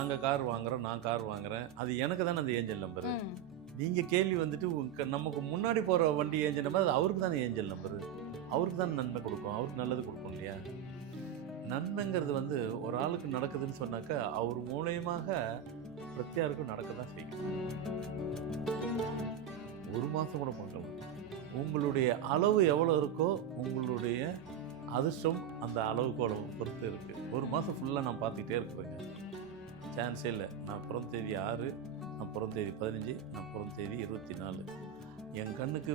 நாங்கள் கார் வாங்குறோம், நான் கார் வாங்குறேன், அது எனக்கு தானே அந்த ஏஞ்சல் நம்பரு. நீங்கள் கேள்வி வந்துட்டு நமக்கு முன்னாடி போகிற வண்டி ஏஞ்சல் நம்பர், அது அவருக்கு தானே ஏஞ்சல் நம்பரு. அவருக்கு தானே நன்மை கொடுக்கும், அவருக்கு நல்லது கொடுக்கும் இல்லையா. நன்மைங்கிறது வந்து ஒரு ஆளுக்கு நடக்குதுன்னு சொன்னாக்கா அவர் மூலயமாக பிரத்தியாருக்கும் நடக்க தான் செய்யும். ஒரு மாதம் கூட பார்க்கலாம். உங்களுடைய அளவு எவ்வளோ இருக்கோ உங்களுடைய அதிர்ஷ்டம் அந்த அளவுக்கோட பொறுத்து இருக்குது. ஒரு மாதம் ஃபுல்லாக நான் பார்த்துக்கிட்டே இருக்கிறேங்க, சான்ஸே இல்லை. நான் பிறந்த தேதி 6, நான் பிறந்த தேதி 15, நான் பிறந்த தேதி 24. என் கண்ணுக்கு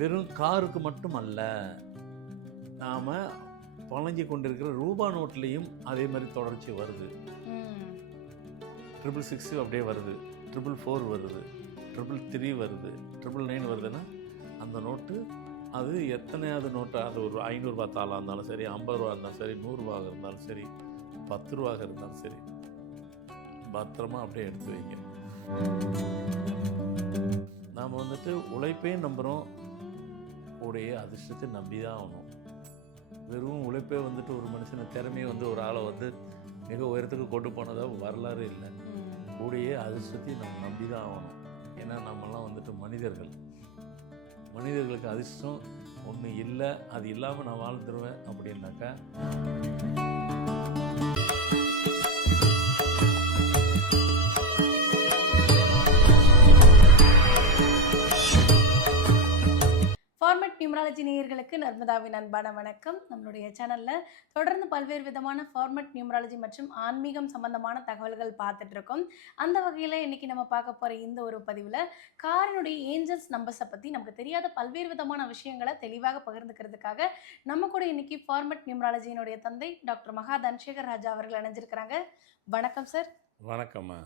வெறும் காருக்கு மட்டும் அல்ல, நாம் பழங்கி கொண்டிருக்கிற ரூபா நோட்லேயும் அதே மாதிரி தொடர்ச்சி வருது. 666 அப்படியே வருது, 444 வருது, 333 வருது, 999 வருதுன்னா அந்த நோட்டு அது எத்தனையாவது நோட்டாக, அது ஒரு 500 ரூபா தாளாக இருந்தாலும் சரி, 50 ரூபா இருந்தாலும் சரி, 100 ரூபாக இருந்தாலும் சரி, 10 ரூபாக இருந்தாலும் சரி, பத்திரமா அப்படியே எடுத்து வைங்க. நாம் வந்துட்டு உழைப்பையும் நம்புகிறோம், உடைய அதிர்ஷ்டத்தை நம்பி தான் ஆகணும். வெறும் உழைப்பே வந்துட்டு ஒரு மனுஷனை திறமையை வந்து ஒரு ஆளை வந்து மிக உயரத்துக்கு கொண்டு போனதாக வரலாறு இல்லை. கூடிய அதிர்ஷ்டத்தை நம்ம நம்பி தான் ஆகணும். ஏன்னா நம்மலாம் வந்துட்டு மனிதர்களுக்கு அதிர்ஷ்டம் ஒன்று இல்லை, அது இல்லாமல் நான் வாழ்ந்துருவேன் அப்படின்னாக்கா ஃபார்மட் நியூமராலஜி நேயர்களுக்கு நர்மதாவின் அன்பான வணக்கம். நம்மளுடைய சேனலில் தொடர்ந்து பல்வேறு விதமான ஃபார்மட் நியூமராலஜி மற்றும் ஆன்மீகம் சம்பந்தமான தகவல்கள் பார்த்துட்டு இருக்கோம். அந்த வகையில் இன்றைக்கி நம்ம பார்க்க போகிற இந்த ஒரு பதிவில் காரினுடைய ஏஞ்சல்ஸ் நம்பர்ஸை பற்றி நமக்கு தெரியாத பல்வேறு விதமான விஷயங்களை தெளிவாக பகிர்ந்துக்கிறதுக்காக நம்ம கூட இன்றைக்கி ஃபார்மட் நியூமராலஜியினுடைய தந்தை டாக்டர் மகா தனசேகர் ராஜா அவர்கள் இணைஞ்சிருக்கிறாங்க. வணக்கம் சார். வணக்கம்மா.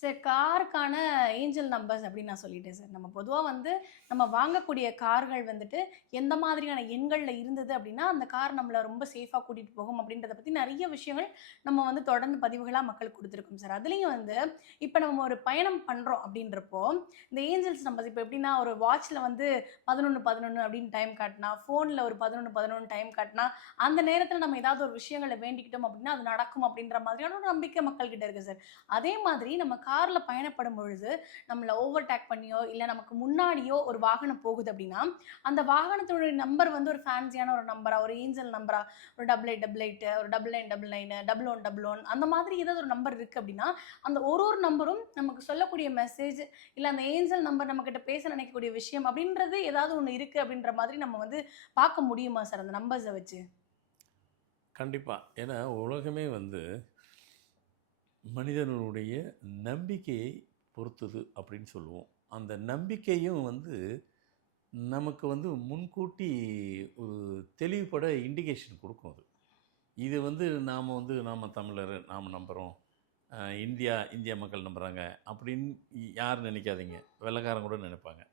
சார், காருக்கான ஏஞ்சல் நம்பர்ஸ் அப்படின்னு நான் சொல்லிட்டேன் சார். நம்ம பொதுவாக வந்து நம்ம வாங்கக்கூடிய கார்கள் வந்துட்டு எந்த மாதிரியான எண்களில் இருந்தது அப்படின்னா அந்த கார் நம்மளை ரொம்ப சேஃபாக கூட்டிகிட்டு போகும் அப்படின்றத பற்றி நிறைய விஷயங்கள் நம்ம வந்து தொடர்ந்து பதிவுகளாக மக்களுக்கு கொடுத்துருக்கோம் சார். அதுலேயும் வந்து இப்போ நம்ம ஒரு பயணம் பண்ணுறோம் அப்படின்றப்போ இந்த ஏஞ்சல்ஸ் நம்பர்ஸ் இப்போ எப்படின்னா ஒரு வாட்சில் வந்து 11:11 அப்படின்னு டைம் காட்டினா, ஃபோனில் ஒரு 11:11 டைம் காட்டினா அந்த நேரத்தில் நம்ம ஏதாவது ஒரு விஷயங்களை வேண்டிக்கிட்டோம் அப்படின்னா அது நடக்கும் அப்படின்ற மாதிரியான ஒரு நம்பிக்கை மக்கள்கிட்ட இருக்குது சார். அதே மாதிரி நம்ம காரில் பயணப்படும் பொழுது நம்மளை ஓவர்டேக் பண்ணியோ இல்லை நமக்கு முன்னாடியோ ஒரு வாகனம் போகுது அப்படின்னா அந்த வாகனத்தோட நம்பர் வந்து ஒரு ஃபேன்சியான ஒரு நம்பரா, ஒரு ஏஞ்சல் நம்பரா, ஒரு 8888, ஒரு 9999, 1111 அந்த மாதிரி ஏதாவது ஒரு நம்பர் இருக்குது அப்படின்னா அந்த ஒரு நம்பரும் நமக்கு சொல்லக்கூடிய மெசேஜ் இல்லை அந்த ஏஞ்சல் நம்பர் நம்மக்கிட்ட பேச நினைக்கக்கூடிய விஷயம் அப்படின்றது ஏதாவது ஒன்று இருக்குது அப்படின்ற மாதிரி நம்ம வந்து பார்க்க முடியுமா சார் அந்த நம்பர்ஸை வச்சு? கண்டிப்பாக. ஏன்னா உலகமே வந்து மனிதனுடைய நம்பிக்கையை பொறுத்தது அப்படின்னு சொல்லுவோம். அந்த நம்பிக்கையும் வந்து நமக்கு வந்து முன்கூட்டி ஒரு தெளிவுபட இண்டிகேஷன் கொடுக்கும். இது வந்து நாம் தமிழர், நாம் நம்புகிறோம், இந்தியா மக்கள் நம்புகிறாங்க அப்படின்னு யாரும் நினைக்காதீங்க. வெள்ளைக்காரங்க கூட நினைப்பாங்க.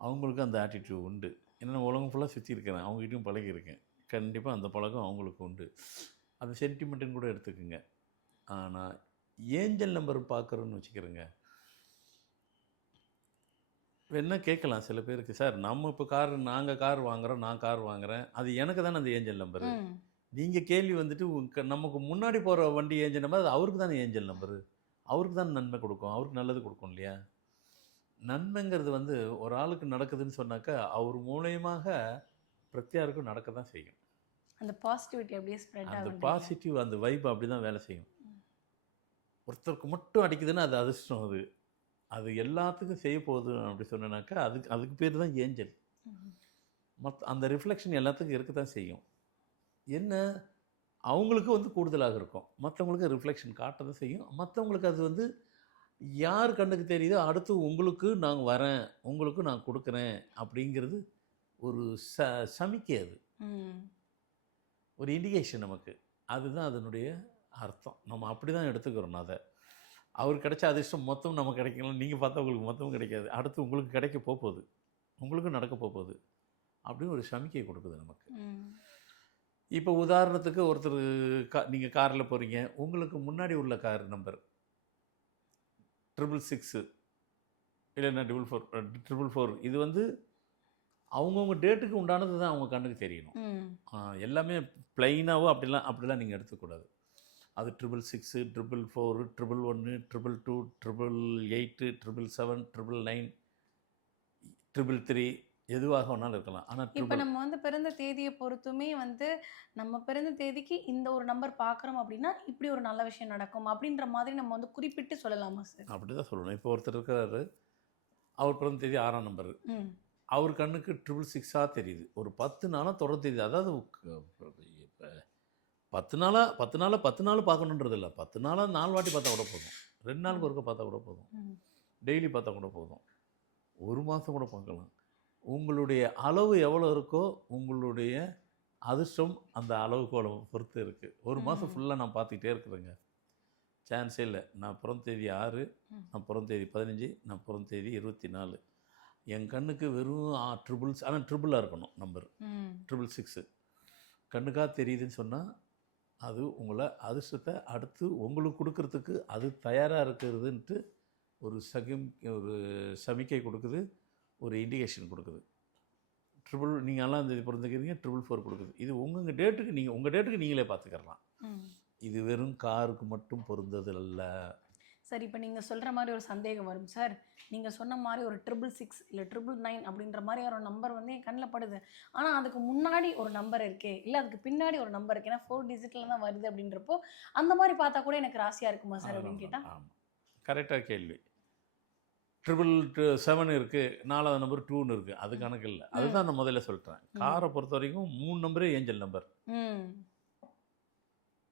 அவங்களுக்கு அந்த ஆட்டிடியூட் உண்டு. ஏன்னா உலகம் ஃபுல்லாக சுற்றி இருக்கிறேன், அவங்ககிட்டையும் பழகியிருக்கேன். கண்டிப்பாக அந்த பழக்கம் அவங்களுக்கு உண்டு. அது சென்டிமெண்ட்டுன்னு கூட எடுத்துக்குங்க. ஆனால் ஏஞ்சல் நம்பர் பார்க்குறோன்னு வச்சுக்கிறேங்க, வேணா கேட்கலாம் சில பேருக்கு, சார் நம்ம இப்போ நாங்கள் கார் வாங்குகிறோம், நான் கார் வாங்குகிறேன், அது எனக்கு தானே அந்த ஏஞ்சல் நம்பரு. நீங்கள் கேள்வி வந்துட்டு நமக்கு முன்னாடி போகிற வண்டி ஏஞ்சல் நம்பர், அது அவருக்கு தானே ஏஞ்சல் நம்பரு. அவருக்கு தானே நன்மை கொடுக்கும், அவருக்கு நல்லது கொடுக்கும் இல்லையா. நன்மைங்கிறது வந்து ஒரு ஆளுக்கு நடக்குதுன்னு சொன்னாக்கா அவர் மூலயமாக பிரத்தியாருக்கும் நடக்க தான் செய்யும். அந்த பாசிட்டிவிட்டி அப்படியே ஸ்ப்ரெட் ஆகும். அந்த பாசிட்டிவ், அந்த வைப் அப்படி தான் வேலை செய்யும். ஒருத்தருக்கு மட்டும் அடிக்குதுன்னா அது அதிர்ஷ்டம். அது எல்லாத்துக்கும் செய்ய போகுது அப்படி சொன்னாக்கா அதுக்கு பேர் தான் ஏஞ்சல். அந்த ரிஃப்ளெக்ஷன் எல்லாத்துக்கும் இருக்க தான் செய்யும். என்ன அவங்களுக்கு வந்து கூடுதலாக இருக்கும், மற்றவங்களுக்கு ரிஃப்ளெக்ஷன் காட்ட தான் செய்யும். மற்றவங்களுக்கு அது வந்து யார் கண்ணுக்கு தெரியுதோ அடுத்து உங்களுக்கு நான் வரேன், உங்களுக்கு நான் கொடுக்குறேன் அப்படிங்கிறது ஒரு சமிக்கை, அது ஒரு இண்டிகேஷன் நமக்கு. அதுதான் அதனுடைய அர்த்தம். நம்ம அப்படி தான் எடுத்துக்கிறோம். அதை அவருக்கு கிடைச்ச அதிர்ஷ்டம் மொத்தம் நமக்கு கிடைக்கலாம், நீங்கள் பார்த்தா உங்களுக்கு மொத்தமும் கிடைக்காது, அடுத்து உங்களுக்கு கிடைக்க போகுது, உங்களுக்கும் நடக்க போகுது அப்படின்னு ஒரு சமிக்கை கொடுக்குது நமக்கு. இப்போ உதாரணத்துக்கு ஒருத்தர் நீங்கள் காரில் போகிறீங்க, உங்களுக்கு முன்னாடி உள்ள கார் நம்பர் 666 இல்லைன்னா 444, இது வந்து அவங்கவுங்க டேட்டுக்கு உண்டானது தான் அவங்க கண்ணுக்கு தெரியணும். ம். எல்லாமே ப்ளைனாவோ அப்படிலாம் நீங்கள் எடுத்துக்கூடாது. அது 666, 444, 111, 222, 888, 777, 999, 333 எதுவாக வேணாலும் இருக்கலாம். ஆனால் இப்ப நம்ம வந்து பிறந்த தேதிய பொறுத்துமே வந்து, நம்ம பிறந்த தேதிக்கு இந்த ஒரு நம்பர் பார்க்குறோம் அப்படின்னா, இப்படி ஒரு நல்ல விஷயம் நடக்கும் அப்படின்ற மாதிரி நம்ம வந்து குறிப்பிட்டு சொல்லலாமா சார்? அப்படி தான் சொல்லணும். இப்போ ஒருத்தர் இருக்கிறாரு, அவர் பிறந்த தேதி 6ஆம் நம்பரு. ம். அவர் கண்ணுக்கு 666 தெரியுது. ஒரு 10 நாளா தொடர் தெரியுது. அதாவது இப்ப 10 நாளா 10 நாள் பார்க்கணுன்றது இல்ல. 10 நாளா 4 வாட்டி பார்த்தா கூட போதும். 2 நாளுக்கு ஒருக்கா பார்த்தா கூட போதும். ம். டெய்லி பார்த்தா கூட போதும். 1 மாதம் கூட பார்க்கலாம். உங்களுடைய அளவு எவ்வளோ இருக்கோ, உங்களுடைய அதிர்ஷ்டம் அந்த அளவுகோலை பொறுத்து இருக்குது. 1 மாதம் ம். ஃபுல்லாக நான் பார்த்துக்கிட்டே இருக்கிறேங்க. சான்ஸே இல்லை. நான் பிறந்த தேதி 6, ம். நான் பிறந்த தேதி 15, நான் பிறந்த தேதி 24. என் கண்ணுக்கு வெறும் ட்ரிபிள்ஸ், ஆனால் ட்ரிபிளாக இருக்கணும் நம்பர். ம். 666 கண்ணுக்காக தெரியுதுன்னு சொன்னால், அது உங்களை அதிர்ஷ்டத்தை அடுத்து உங்களுக்கு கொடுக்கறதுக்கு அது தயாராக இருக்கிறதுன்ட்டு ஒரு ஒரு சமிக்கை கொடுக்குது, ஒரு இண்டிகேஷன் கொடுக்குது. நீங்கள் 4ஆம் தேதி பிறந்துக்கிறீங்க, 444 கொடுக்குது. இது உங்கள் டேட்டுக்கு நீங்களே பார்த்துக்கிறலாம். ம். இது வெறும் காருக்கு மட்டும் பொருந்தது அல்ல. சரி, இப்ப நீங்க சொல்ற மாரி ஒரு சந்தேகம் வரும் சார். நீங்க சொன்ன மாரி ஒரு 666 இல்ல 999 அப்படின்ற மாரி ஒரு நம்பர் வந்து என் கண்ல படுது. ஆனா அதுக்கு முன்னாடி ஒரு நம்பர் இருக்கே, இல்ல அதுக்கு பின்னாடி ஒரு நம்பர் இருக்கு. ஏன்னா 4 டிஜிட்ல தான் வருது அப்படின்றப்போ, அந்த மாரி பார்த்தா கூட எனக்கு ராசியா இருக்குமா சார் அப்படின்னு கேட்டா? ஆமாம், கரெக்டாக கேள்வி. 777 இருக்குது, 4ஆவது நம்பர் 2ன்னு இருக்குது. அது கணக்கு இல்லை. அதுதான் நான் முதல்ல சொல்லிட்டேன். காரை பொறுத்த வரைக்கும் 3 நம்பரே ஏஞ்சல் நம்பர். ம்.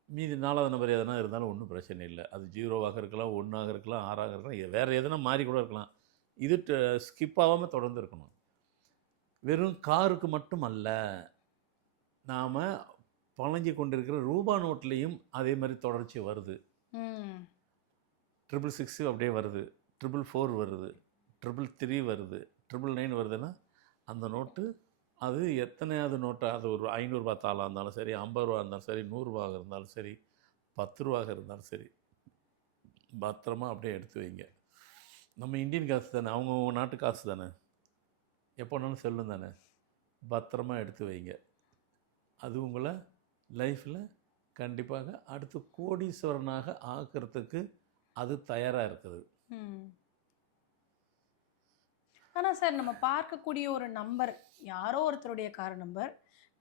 மீதி 4ஆவது நம்பர் எதனா இருந்தாலும் ஒன்றும் பிரச்சனை இல்லை. அது 0வாக இருக்கலாம், 1ஆக இருக்கலாம், 6ஆக இருக்கலாம், வேறு எதனா மாறி கூட இருக்கலாம். இது ஸ்கிப் ஆகாமல் தொடர்ந்து இருக்கணும். வெறும் காருக்கு மட்டும் அல்ல, நாம் பழங்கி கொண்டிருக்கிற ரூபா நோட்லேயும் அதே மாதிரி தொடர்ச்சி வருது. 666 அப்படியே வருது, 444 வருது, 333 வருது, 999 வருதுன்னா அந்த நோட்டு அது எத்தனையாவது நோட்டு, அது ஒரு 500 ரூபா தாளாக இருந்தாலும் சரி, 50 ரூபா இருந்தாலும் சரி, 100 ரூபாக இருந்தாலும் சரி, 10 ரூபாக இருந்தாலும் சரி, பத்திரமா அப்படியே எடுத்து வைங்க. நம்ம இந்தியன் காசு தானே, அவங்க நாட்டு காசு தானே, எப்போ வேணாலும் செல்லும் தானே, பத்திரமா எடுத்து வைங்க. அது உங்களை லைஃப்பில் கண்டிப்பாக அடுத்து கோடீஸ்வரனாக ஆக்கிறதுக்கு அது தயாராக இருக்குது. ஆனா சார், நம்ம பார்க்கக்கூடிய ஒரு நம்பர், யாரோ ஒருத்தருடைய கார் நம்பர்,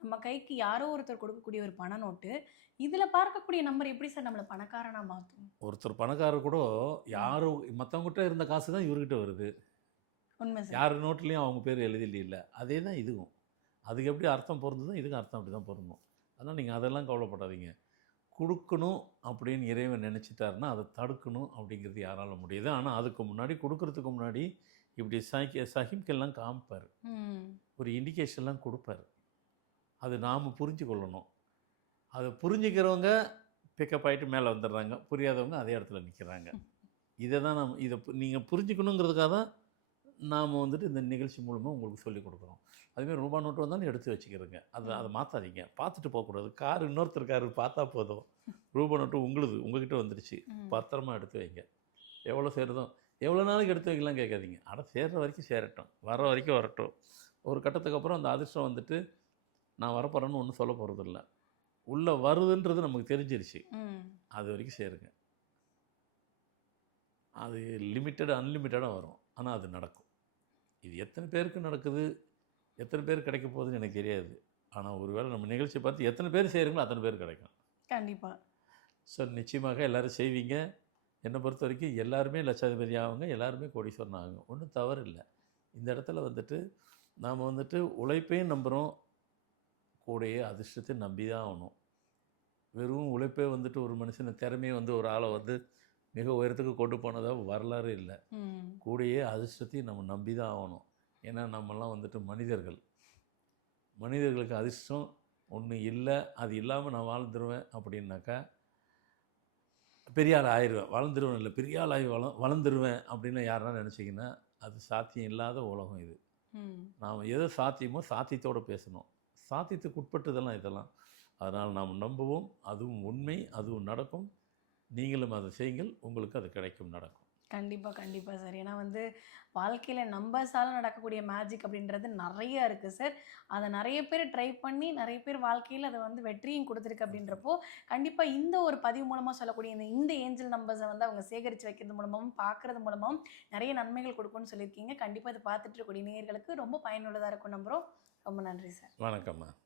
நம்ம கைக்கு யாரோ ஒருத்தர் கொடுக்கக்கூடிய ஒரு பண நோட்டு, இதுல பார்க்கக்கூடிய நம்பர் எப்படி சார் நம்மள பணக்காரனா மாத்தும்? ஒருத்தர் பணக்காரர் கூட யாரோ மற்றவங்ககிட்ட இருந்த காசு தான் இவர்கிட்ட வருது. உண்மை சார். யார் நோட்லேயும் அவங்க பேர் எழுதில. அதே தான் இதுவும். அதுக்கு எப்படி அர்த்தம் பொருந்ததோ இதுக்கும் அர்த்தம் அப்படி தான் பொருந்தும். அதனால் நீங்கள் அதெல்லாம் கவலைப்படாதீங்க. கொடுக்கணும் அப்படின்னு இறைவன் நினச்சிட்டாருன்னா அதை தடுக்கணும் அப்படிங்கிறது யாரால முடியுது. ஆனால் அதுக்கு முன்னாடி, கொடுக்கறதுக்கு முன்னாடி இப்படி சகிம்கெல்லாம் காமிப்பார், ஒரு இண்டிகேஷன்லாம் கொடுப்பார். அது நாம் புரிஞ்சு கொள்ளணும். அதை புரிஞ்சுக்கிறவங்க பிக்கப் ஆகிட்டு மேலே வந்துடுறாங்க, புரியாதவங்க அதே இடத்துல நிற்கிறாங்க. இதை தான் இதை நீங்கள் புரிஞ்சுக்கணுங்கிறதுக்காக தான் நாம் வந்துட்டு இந்த நிகழ்ச்சி மூலமாக உங்களுக்கு சொல்லிக் கொடுக்குறோம். அதுமாதிரி ரூபா நோட்டு வந்தாலும் எடுத்து வச்சுக்கிறோங்க. அதை மாற்றாதீங்க, பார்த்துட்டு போகக்கூடாது. கார் இன்னொருத்தர் காரு பார்த்தா போதும், ரூபா நோட்டு உங்ககிட்ட வந்துடுச்சு, பத்திரமா எடுத்து வைங்க. எவ்வளோ சேருதோ எவ்வளோ நாளைக்கு எடுத்து வைக்கலாம் கேட்காதீங்க. ஆனால் சேர்கிற வரைக்கும் சேரட்டும், வர வரைக்கும் வரட்டும். ஒரு கட்டத்துக்கு அப்புறம் அந்த அதிர்ஷ்டம் வந்துட்டு நான் வரப்போகிறேன்னு ஒன்றும் சொல்ல போகிறதில்ல. உள்ளே வருதுன்றது நமக்கு தெரிஞ்சிருச்சு, அது வரைக்கும் சேருங்க. அது அன்லிமிட்டடாக வரும், ஆனால் அது நடக்கும். இது எத்தனை பேருக்கு நடக்குது, எத்தனை பேர் கிடைக்க போகுதுன்னு எனக்கு தெரியாது. ஆனால் ஒருவேளை நம்ம நிகழ்ச்சியை பார்த்து எத்தனை பேர் செய்கிறீங்களோ அத்தனை பேர் கிடைக்கும் கண்டிப்பாக. ஸோ நிச்சயமாக எல்லோரும் செய்வீங்க. என்னை பொறுத்த வரைக்கும் எல்லாருமே லட்சாதிபதி ஆகுங்க, எல்லாருமே கோடீஸ்வரன் ஆகுங்க, ஒன்றும் தவறு இல்லை. இந்த இடத்துல வந்துட்டு நாம் வந்துட்டு உழைப்பையும் நம்புகிறோம், கூடையே அதிர்ஷ்டத்தை நம்பி தான் ஆகணும். வெறும் உழைப்பே வந்துட்டு ஒரு மனுஷனை திறமையை வந்து ஒரு ஆளை வந்து மிக உயரத்துக்கு கொண்டு போனதாக வரலாறு இல்லை. கூடையே அதிர்ஷ்டத்தையும் நம்ம நம்பி தான் ஆகணும். ஏன்னா நம்மலாம் வந்துட்டு மனிதர்களுக்கு அதிர்ஷ்டம் ஒன்று இல்லை, அது இல்லாமல் நான் வாழ்ந்துருவேன் அப்படின்னாக்கா பெரிய ஆள் ஆயிடுவேன். வளர்ந்துருவேன் இல்லை, பெரிய ஆள் ஆகி வளர்ந்துருவேன் அப்படின்னு யாருன்னா நினச்சிங்கன்னா அது சாத்தியம் இல்லாத உலகம் இது. நாம் எதோ சாத்தியமோ சாத்தியத்தோடு பேசணும். சாத்தியத்துக்கு உட்பட்டதெல்லாம் இதெல்லாம். அதனால் நாம் நம்புவோம், அதுவும் உண்மை, அதுவும் நடக்கும். நீங்களும் அதை செய்யுங்கள், உங்களுக்கு அது கிடைக்கும், நடக்கும். கண்டிப்பா, கண்டிப்பா சார். ஏன்னா வந்து வாழ்க்கையில நம்பர்ஸால நடக்கக்கூடிய மேஜிக் அப்படின்றது நெறைய இருக்கு சார். அத நெறைய பேர் ட்ரை பண்ணி, நெறைய பேர் வாழ்க்கையில அத வந்து வெற்றியும் குடுத்துருக்கு அப்படின்றப்போ, கண்டிப்பா இந்த ஒரு பதிவு மூலமா சொல்லக்கூடிய இந்த ஏஞ்சல் நம்பர்ஸ வந்து அவங்க சேகரிச்சு வைக்கிறது மூலமாவும், பார்க்கறது மூலமாவும் நெறைய நன்மைகள் குடுக்கும்னு சொல்லியிருக்கீங்க. கண்டிப்பா இத பார்த்துட்டு இருக்கக்கூடிய நேயர்களுக்கு ரொம்ப பயனுள்ளதா இருக்கும்னு நம்புறோம். ரொம்ப நன்றி சார். வணக்கம்மா.